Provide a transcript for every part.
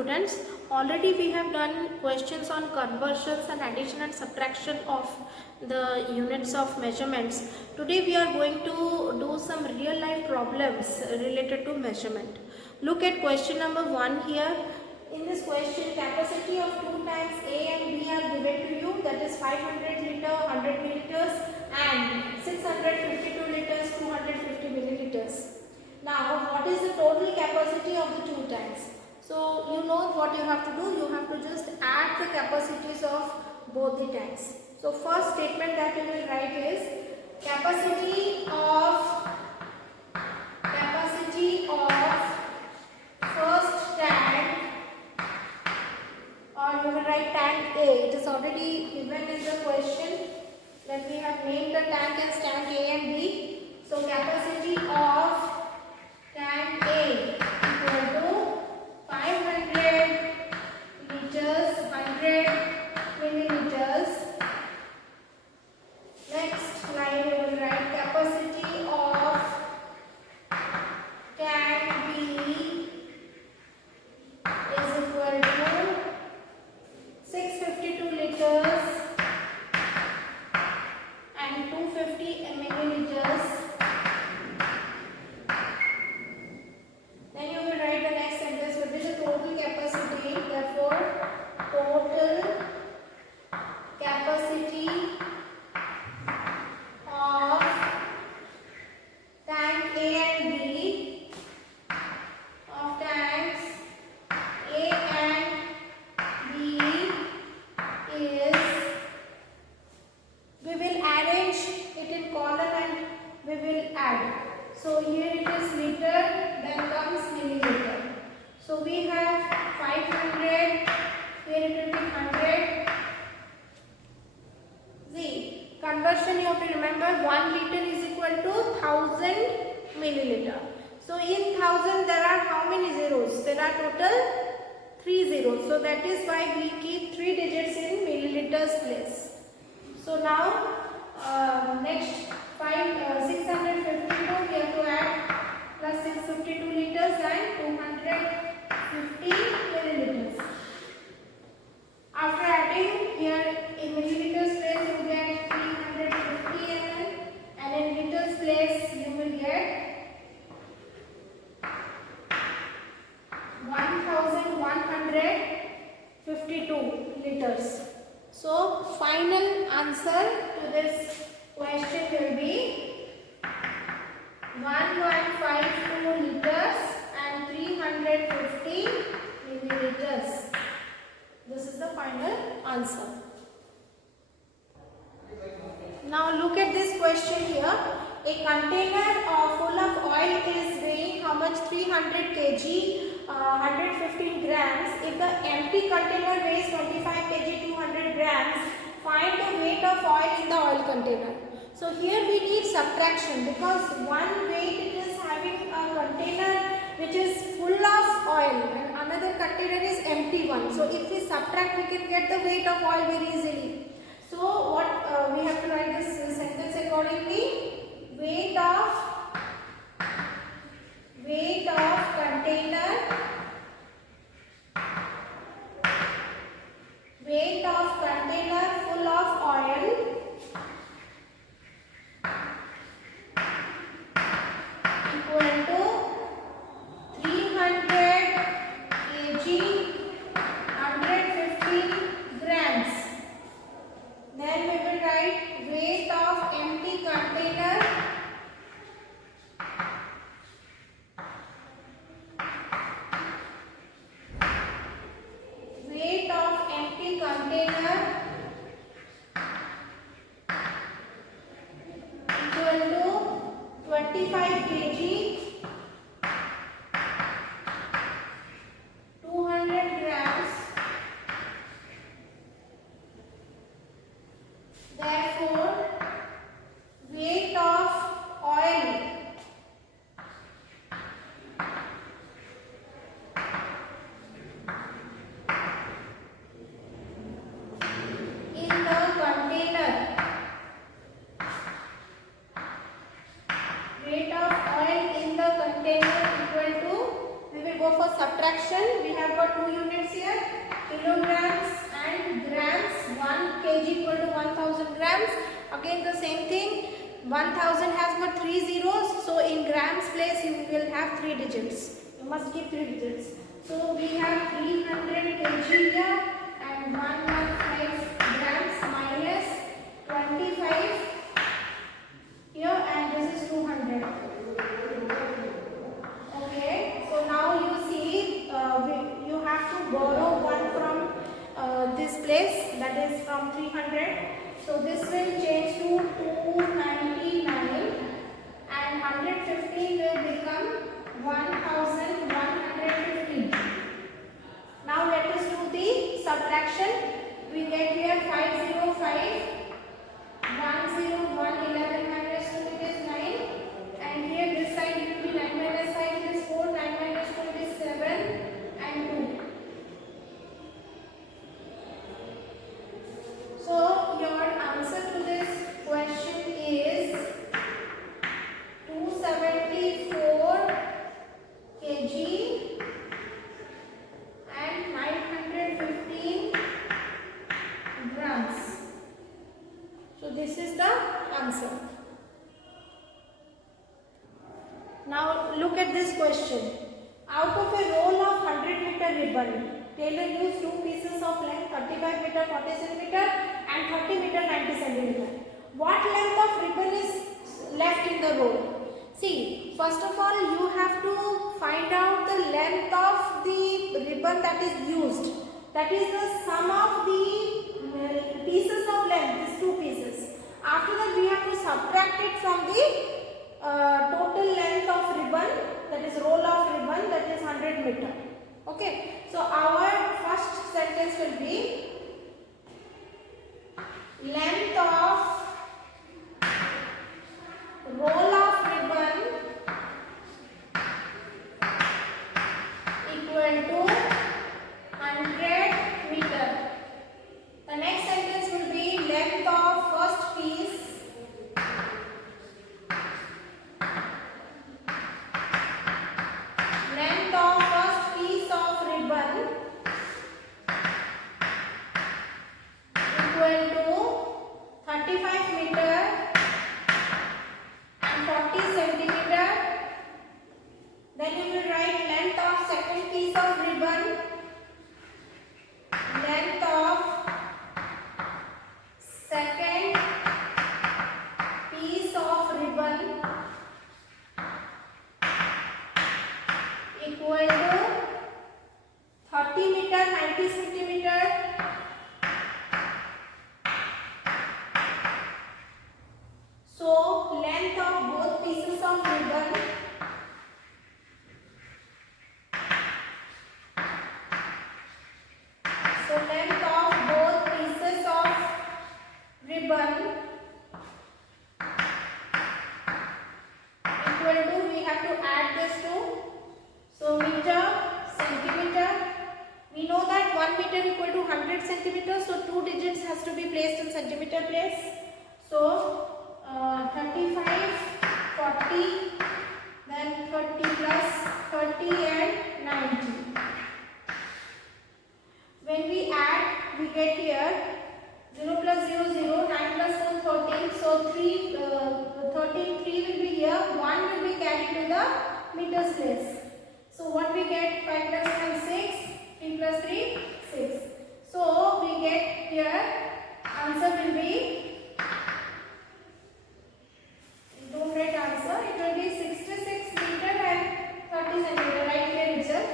students. Already we have done questions on conversions and addition and subtraction of the units of measurements. Today we are going to do some real life problems related to measurement. Look at question number 1 here. In this question, capacity of 2 times A and B are given to you, that is 500 liter, 100 milliliters and 652 liters, 250 milliliters. Now, what is the total capacity of the 2 tanks? So, you know what you have to do, you have to just add the capacities of both the tanks. So, first statement that you will write is capacity of first tank, or you will write tank A. It is already given in the question that we have named the tank as tank A and B. So, capacity of tank A equal to 500 liters, 100 milliliters. Next line we will write capacity of tank B is equal to 652 liters and 250 milliliters. Then you will write the next sentence, what is the total capacity? Therefore, total capacity of tank A and B, of tanks A and B is, we will arrange it in column and we will add. So here it is liter, then comes milliliter. So we have 500, here it will be 100. See, conversion you have to remember, 1 liter is equal to 1000 milliliter. So in 1000 there are how many zeros? There are total 3 zeros. So that is why we keep 3 digits in milliliters place. So now next 652 we have to add plus 652 liters and 250 milliliters. After adding here in milliliters place you will get 350 ml and in liters place you will get 1152 liters. So final answer to this question will be 1152 liters and 350 milliliters. This is the final answer. Now look at this question here. A container full of oil is weighing how much? 300 kg, 115 grams. If the empty container weighs 25 kg, 200 grams, find the weight of oil in the oil container. So here we need subtraction because one weight it is having a container which is full of oil and another container is empty one. So if we subtract we can get the weight of oil very easily. So what we have to write this sentence accordingly. Weight of container, weight of container full of oil equal to 300 kg, 115 grams. Then we will write weight of empty container equal to 25 kg, 200 grams. Therefore, weight of oil in the container, weight of oil in the go for subtraction, we have got two units here, kilograms and grams. 1 kg equal to 1000 grams. Again the same thing, 1000 has got 3 zeros, so in grams place you will have 3 digits. You must give 3 digits. So we have 300 kg here and 115 grams minus 25 here, and this is 200. Okay, so now you see you have to borrow one from this place, that is from 300. So this will change to 299 and 115 will become 1115. Now let us do the subtraction. We get here 505, 101, 11 minus 2 it is 9, and here this side it will be 9 minus 5 it is 4, 9 minus 2 it is 7 and 2. So your answer to this question is 274 kg and 915 grams. So this is the answer. Now look at this question. Out of a roll of 100-meter ribbon, Taylor used two pieces of length 35 meter 40 centimeter and 30 meter 90 centimeter. What length of ribbon is left in the roll? See, first of all you have to find out the length of the ribbon that is used. That is the sum of the pieces of length, these two pieces. After that we have to subtract it from the total length of ribbon, that is roll of ribbon, that is 100 meter. Okay, so our first sentence will be length of roll of ribbon equal to 100 meter. The next sentence will be length of first piece of ribbon equal to 35 meter and 40 centimeter. Then you will write length of second piece of ribbon, length of second piece of ribbon equal to 30 meter 90 centimeter. So length of both pieces of ribbon equal to, we have to add this to, so meter, centimeter. We know that 1 meter equal to 100 centimeters, so 2 digits has to be placed in centimeter place. So 35, 40, then 30 plus 30 and 90. When we add, we get here 0 plus 0, 0, 9 plus 4, 13. So 13, 3 will be here, 1 will be carried to the meters place. So what we get, 5 plus 1, 6, 3 plus 3, 6. So we get here, answer will be, don't write answer, it will be 66 meter and 30 centimeter, right here itself.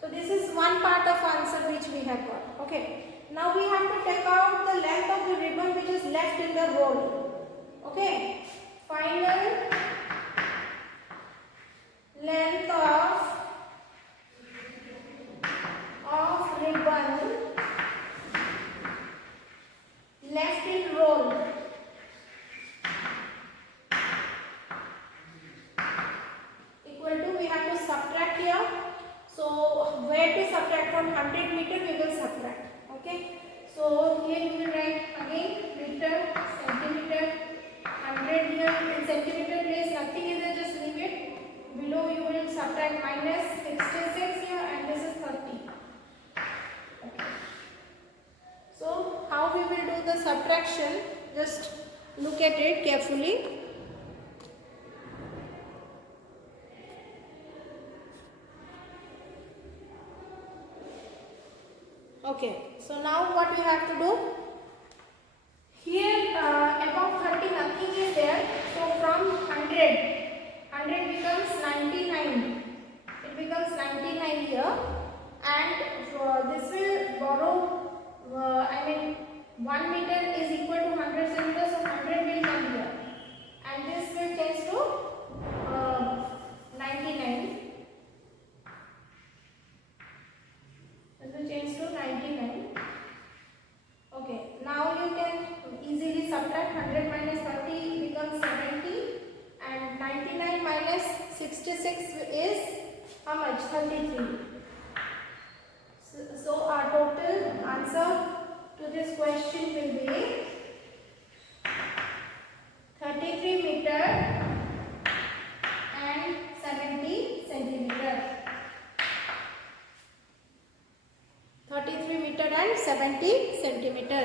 So this is one part of answer which we have got. Okay. Now we have to take out the length of the ribbon which is left in the roll. Okay. Final length of ribbon left in roll equal to, we have to subtract here. So where to subtract? From 100 meter we will subtract. Okay. So here you will write again meter, centimeter, 100 here in centimeter place, nothing is there, just leave it. Below you will subtract minus 66 Look at it carefully. Okay, so now what we have to do? Here above 30 nothing is there. So from 100 becomes 99. It becomes 99 here, and this will borrow. 1 meter is equal to 100 centimeters, so 100 will come here, and this will change to 99. This will change to 99. Okay, now you can easily subtract. 100 minus 30 becomes 70, and 99 minus 66 is how much? 33. So our total answer to this question will be 33 meter and 70 centimeter. 33 meter and 70 centimeter.